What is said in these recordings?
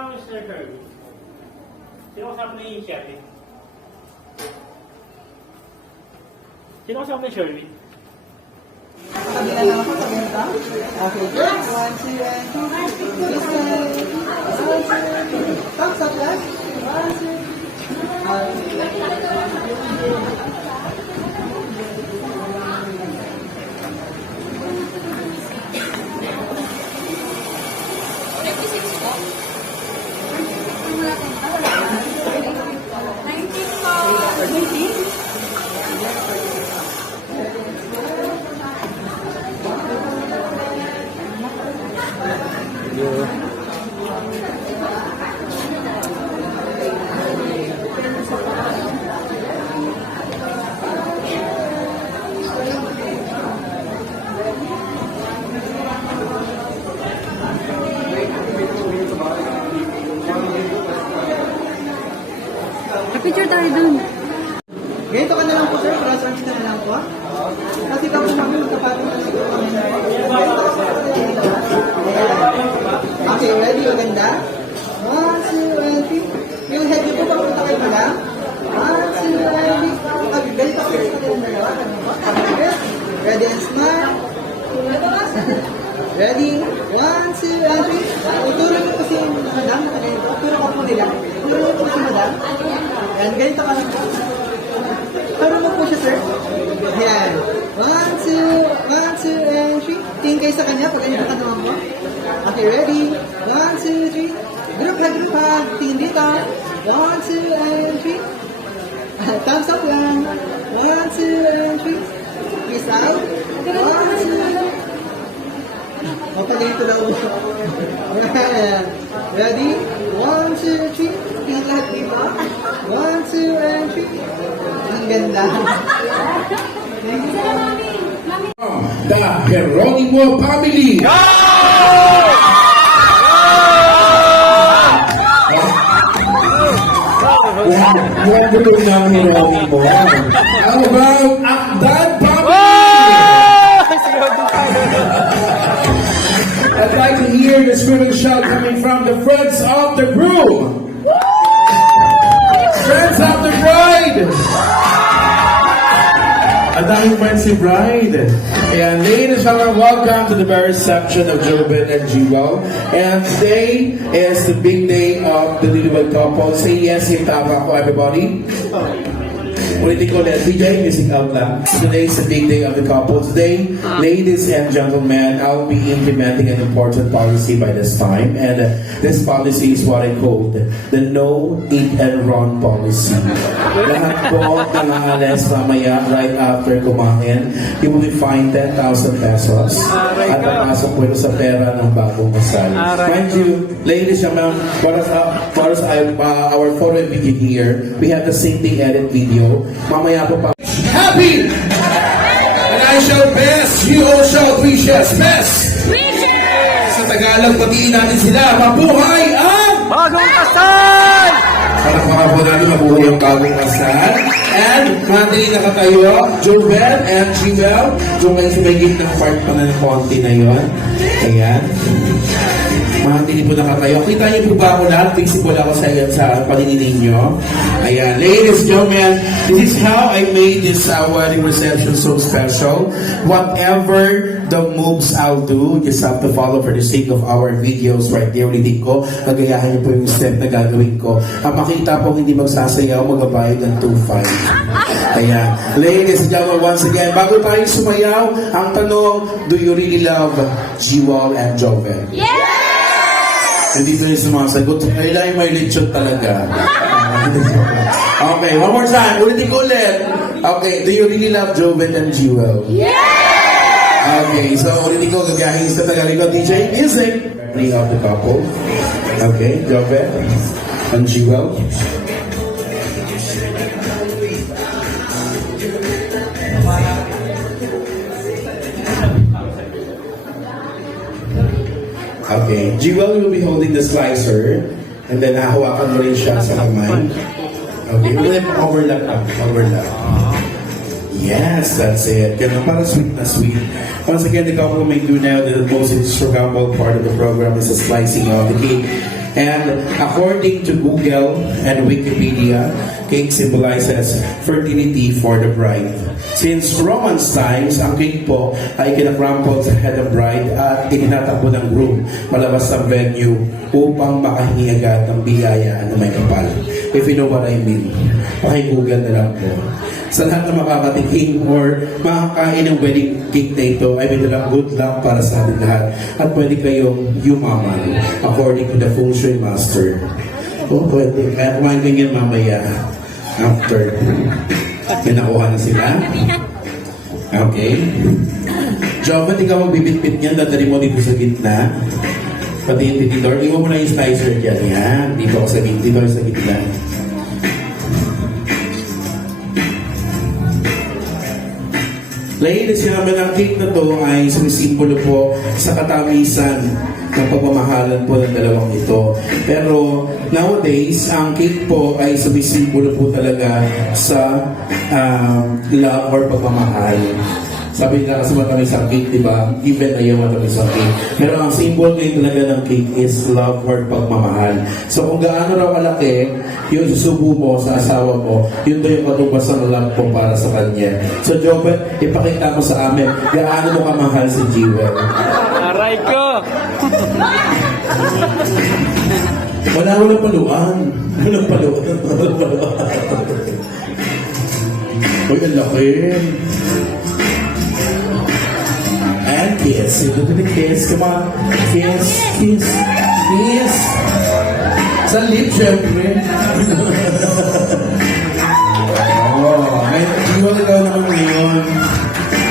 kasama si Sir Kirby? Sino kasama ni Shelby? Sino kasama ni Shelby? Kabila lang ako, kabila ka? Okay, good. 1, 2, and 2. Thumbs up, guys. 1, 2. Picture tayo dun. Ganito ka na lang po, sir. Cross-arms ka na lang po. Kasi ikaw po mami, magkapatong na siguro kami na. Okay, ready? Maganda? 1, 2, and 3. Yung head niyo po papunta kayo madam. 1, 2, and 3. Ganito ka rin yung dalawa. Ready and smile. Ready? 1, 2, and 3. Uturo niyo po si madam. Uturo ko po nila. Uturo niyo po si madam. Yan, ganito ka lang po. Turo mo po siya, sir. Yan. 1, 2, and 3. Tingin kayo sa kanya pag ganito ka naman po. Okay, ready? 1, 2, 3. Group hug. Tingin dito. 1, 2, and 3. Thumbs up lang. 1, 2, and 3. Peace out. 1, 2. Dito daw. Ready? 1, 2, 3. Tingin lahat dito. 1, 2, and 3. Ang ganda. The Geronimo family. Huwag gulo ng Geronimo. How about Akdan family? I'd like to hear the screaming shout coming from the friends of the groom. Friends of the bride. Ang daming friends si bride. And ladies and gentlemen, welcome to the very reception of Jobin and Jewel. And today is the big day of the newlywed couple. Say yes, say tama ko, everybody. Ulitin ko ulit, DJ, music out lang. Today is the big day of the couple. Today, ladies and gentlemen, I'll be implementing an important policy by this time. And this policy is what I called the no, eat, and run policy. Lahat po ng aalis mamaya right after kumain, you will be fined 10,000 pesos. At papasok po ito sa pera ng bagong kasal. Mind you, ladies and gentlemen, for us, our photo and video here, we have the same thing edit video. Mamaya po pa. Happy! And I shall best, you all shall wishes best! Sa Tagalog, patiin natin sila. Mabuhay ang Bagong kasal! Para po natin mabuhay ang bagong kasal. And mandi nakatayo, Jobel and Jewel. Doon kayo sa may gitnang part pa na ng konti na yun. Ayan. Mandi po nakatayo. Kita niyo po ba ako lahat? Visible ako sa paningin ninyo. Ayan. Ladies and gentlemen, this is how I made this wedding reception so special. Whatever the moves I'll do, just have to follow for the sake of our videos right there. Ulitin ko, nagayahan niyo po yung step na gagawin ko. Ang makita po hindi magsasayaw, magabayad ng 2.5. Ayan. Ladies and gentlemen, once again, bago tayo sumayaw, ang tanong, do you really love Jewel and Jovel? Yeah! Hindi na yung sumasagot. Kailangan may lechon talaga. Okay, one more time. Ulitin ko ulit. Okay, do you really love Jovel and Jewel? Yeah! Okay, so ulitin ko, gagahin sa Tagalog ko, DJ, music. Three of the couple. Okay, Jovel and Jewel. Okay, Jewel will be holding the slicer and then hahawakan mo rin siya sa kamay. Okay, overlap lang, overlap. Yes, that's it. Ganun, parang sweet na sweet. Once again, the couple may do now the most instructable part of the program is the slicing of the cake. And according to Google and Wikipedia, cake symbolizes fertility for the bride. Since Romance times, ang cake po ay kinakrampled sa head of bride at itinatakbo ng groom palabas sa venue upang makahingi agad ng biyaya na may kapal. If you know what I mean, paki-google na lang po. Sa lahat na makakatikim or makakain ng wedding cake na ito, ay may dalang good luck para sa ating lahat. At pwede kayong yumaman according to the feng shui master. O pwede. Kaya kumain kayo mamaya after. May nakuha na sila. Okay. Jovan, ikaw magbibit-bit niyan. Dadali mo dito sa gitna. Pati yung titidor. Iwan mo na yung slicer dyan. Yan. Dito ako sa gitna. Dito ako sa gitna. Ladies and gentlemen, ang cake na to ay sumisimbolo po sa katamisan ng pagmamahalan po ng dalawang ito. Pero nowadays, ang cake po ay sumisimbolo po talaga sa love or pagmamahal. Sabi nila kasi matamis ang cake, di ba? Even ayaw matamis ang cake. Pero ang symbol ngayon talaga ng cake is love or pagmamahal. So kung gaano raw kalaki, yung susubo mo sa asawa mo, yun daw yung katumbas ng love po para sa kanya. So Jobet, ipakita mo sa amin, gaano mo kamahal si Jewel. Aray ko! Walang paluan. Walang paluan. Uy, ang laki. And kiss. You do the kiss. Come on. Kiss. Kiss. Kiss. Sa lip, syempre. Oh, may iwan ikaw naman ngayon.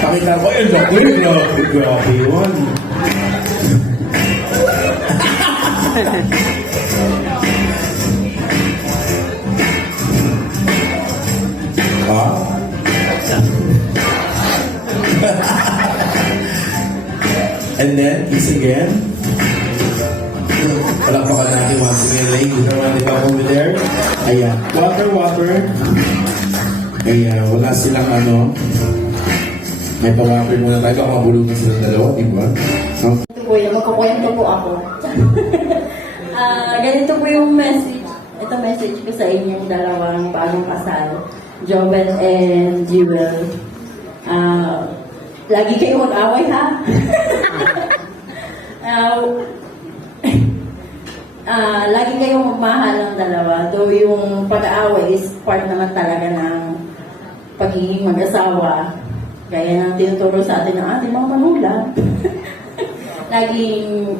Pakita ko, eh, laki. Grabe, grabe yun. Ah? And then, kiss again. Palakpakan natin once again, ladies. Everyone, over there. Ayan. Water, water. Ayan. Wala silang ano. May pa-water muna tayo. Baka mabulungan silang dalawa, di ba? No? Ito po yung magkukwento po ako. Ganito po yung message. Ito message ko sa inyong dalawang bagong kasal. Joven and Jewel. Lagi kayo mag-away, ha? Lagi kayong magmahal ng dalawa. Though yung pag-aaway is part naman talaga ng pagiging mag-asawa. Gaya ng tinuturo sa atin ng ating mga manulang. Laging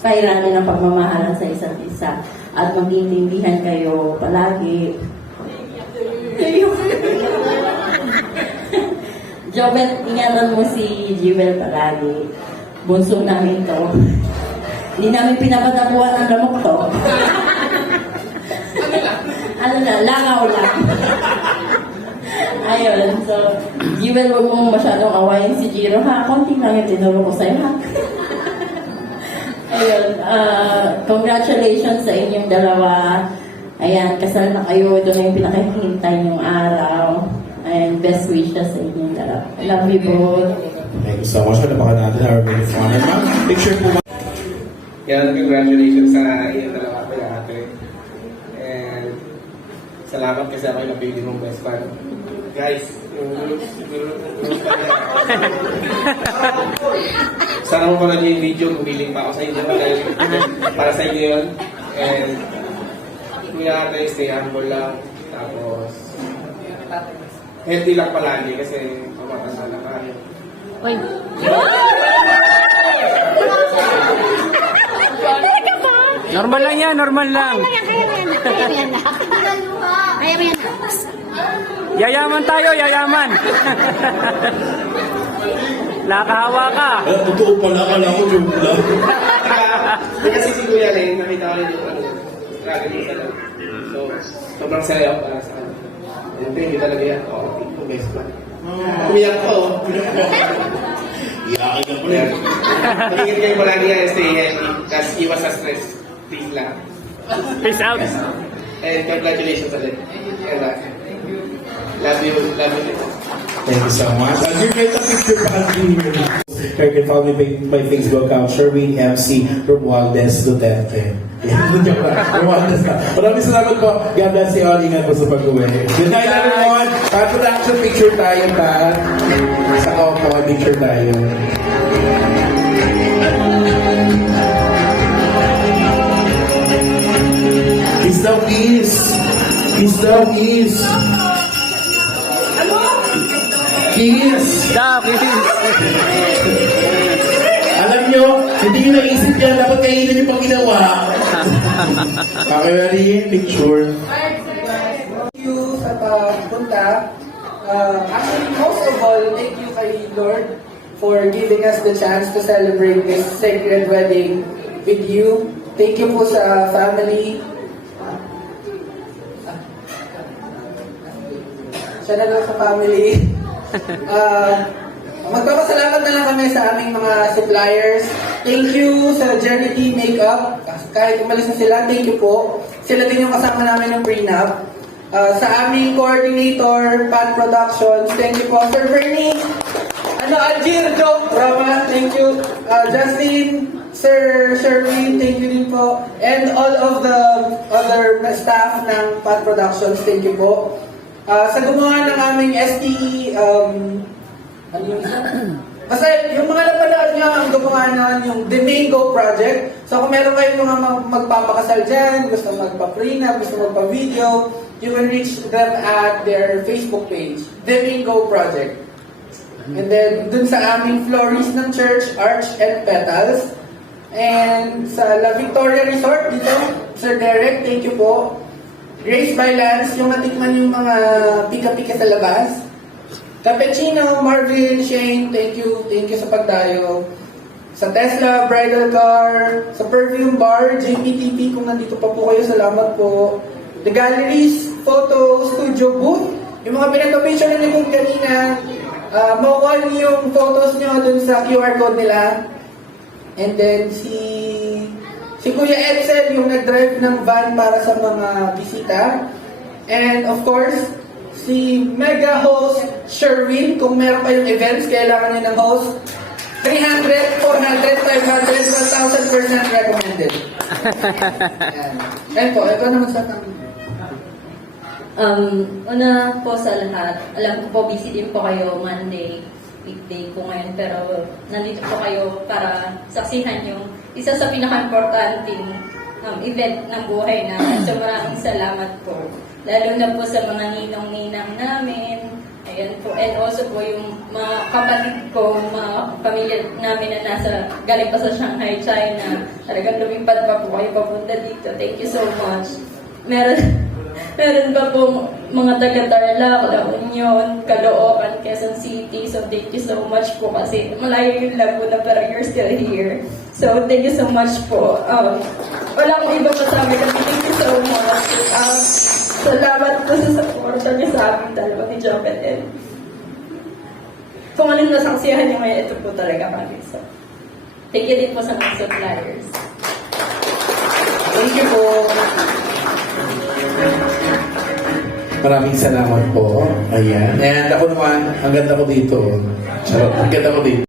kailangan ng pagmamahalan sa isa't isa. At mag-iintindihan kayo palagi. Kayo. Jobet, ingatan mo si Jewel palagi. Bunso namin to. Hindi namin pinapatabuan ang lamok to. Ano na, langaw lang. Ayun, so, Jewel, huwag mong masyadong awayin si Jiro, ha? Konti lang yung tinuro ko sa'yo, ha? Ayun, congratulations sa inyong dalawa. Ayan, kasal na kayo. Doon na yung pinakahintay yung araw. And best wishes sa inyong dalawa. Love you both. Thank you so much. Napakan natin our very fun. Picture po. Yan, congratulations sa inyong dalawa ko ate. And salamat kasi ako yung napili mong best friend. Guys, sana mo pala niyo yung video, kumiling pa ako sa inyo dahil para sa inyo yun. And kuya ate, stay humble lang. Tapos healthy lang palagi kasi mamatanda na kayo. Uy. Normal lang yan, normal lang. Yayaman tayo, yayaman. Nakahawa ka. Totoo pala, akala ko joke lang. Kasi si Kuya Len, nakita ko rin yung struggle niya sa loob. So, sobrang saya para sa akin. And thank you talaga yan. Oo, yung best man. Umiyak ko. Iyakin ka pala. Pagigit kayo palagi yan, stay healthy. Tapos iwas sa stress. Please lang. Peace out. And congratulations ulit. And Love you. Love you. Thank you so much. And you're going to picture pa here. You can follow me by my Facebook account, Sherwin MC Romualdez Duterte. Romualdez na. Maraming salamat po. God bless you all. Ingat po sa pag-uwi. Good night, everyone. Production picture tayo, Pat. Sa Opo, picture tayo. Kiss daw, kiss. Kiss daw, kiss. Kiss. Alam nyo, hindi nyo naisip yan. Dapat kainin nyo pang ginawa. Okay, ready? Picture. Thank you sa pagpunta. Actually, most of all, thank you kay Lord for giving us the chance to celebrate this sacred wedding with you. Thank you po sa family. Siya na lang sa family. Magpapasalamat na lang kami sa aming mga suppliers. Thank you sa Jerry T Makeup. Kahit umalis na sila, thank you po. Sila din yung kasama namin ng prenup. Sa aming coordinator, Pat Productions, thank you po. Sir Bernie, Aljir, Joe, Rama, thank you. Justin, Sir Sherwin, thank you din po. And all of the other staff ng Pat Productions, thank you po. Sa gumawa ng aming STE, ano yung isa? Basta yung mga napanood nyo, ang gumawa nun, yung The Mango Project. So kung meron kayong mga magpapakasal dyan, gusto magpa-prenup, gusto magpa-video, you can reach them at their Facebook page, The Mango Project. And then, dun sa aming florist ng church, Arch and Petals. And sa La Victoria Resort, dito, Sir Derek, thank you po. Grace by Lance, yung natikman yung mga pika-pika sa labas. Cappuccino, Marvin, Shane, thank you sa pagdayo. Sa Tesla, Bridal Car, sa Perfume Bar, JPTP, kung nandito pa po kayo, salamat po. The Galleries, Photo, Studio Booth, yung mga pinag-picture na niyo kanina, makukuha niyo yung photos niyo dun sa QR code nila. And then si Kuya Edsel, yung nag-drive ng van para sa mga bisita. And of course, si mega host Sherwin, kung meron kayong events, kailangan niyo ng host. 300, 400, 500, 1,000% recommended. Ayan po, ito naman sa kami. Una po sa lahat, alam ko po busy din po kayo Monday, weekday po ngayon, pero nandito po kayo para saksihan yung isa sa pinaka-importanting event ng buhay namin. So maraming salamat po. Lalo na po sa mga ninong-ninang namin, ayan po, and also po yung mga kapatid ko, mga pamilya namin na galing pa sa Shanghai, China. Talagang lumipad pa po kayo papunta dito. Thank you so much. Meron pa po mga taga-Tarlac, La Union, Caloocan, Quezon City. So thank you so much po kasi malayo yung Laguna pero you're still here. So thank you so much po. Wala akong iba masabi kasi thank you so much. Salamat po sa support niyo sa amin dalawa ni Jobet. And kung anong nasaksihan niyo ngayon, ito po talaga kami. So thank you din po sa mga suppliers. Thank you po. Maraming salamat po. Ayan. And ako naman, ang ganda ko dito. Charot, ang ganda ko dito.